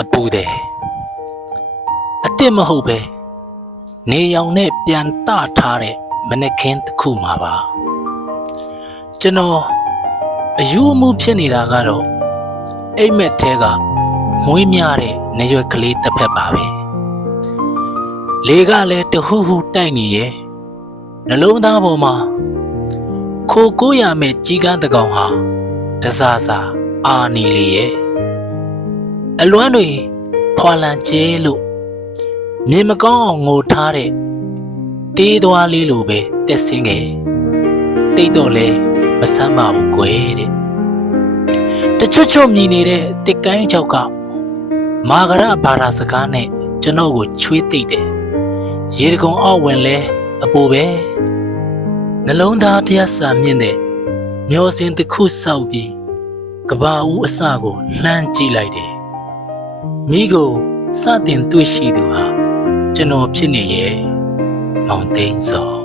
အပူတယ်အတစ်မဟုတ်ပဲနေရောင်နဲ့ပြန်တထားတဲ့မနက်ခင်းတစ်ခုမှာပါကျွန်တော်အယူအမှုဖြစ်နေတာကတော့အိမ်မက်ထဲကမွေးမြတဲ့နေရွက်ကလေးတစ်ဖက်ပါပဲလေကလည်းတဟူးဟူတိုက်နေရဲ့နှလုံးသားပေါ်မှာခိုကိုရမဲ့ကြီးကန်းတကောင်ဟာတစားစားအာနေလေရဲ့အလွမ်းတွေဖွာလန်ကျဲလို့မြေမကောင်းအောင်ငိုထားတဲ့တေးသွားလေးလိုပဲတက်ဆင်းခဲ့တိတ်တော့လဲမဆမ်းပါဘူးကွယ်တဲ့တချွတ်မြည်နေတဲ့တစ်ကိုင်းချောက်ကမာဂရဘာသာစကားနဲ့ကျွန်တော်ကိုချွေးသိပ်တယ်ရေတကုံအောက်ဝင်လဲအပူပဲနှလုံးသားတရားစာမြင့်တဲ့မျောစင်တစ်ခုစောက်ပြီးကဘာဦးအစကိုလှမ်းကြည့်လိုက်တယ်မိကိုစတင်တွေ့ရှိသူဟာကျွန်တော်ဖြစ်နေရဲ့မောင်သိန်းစော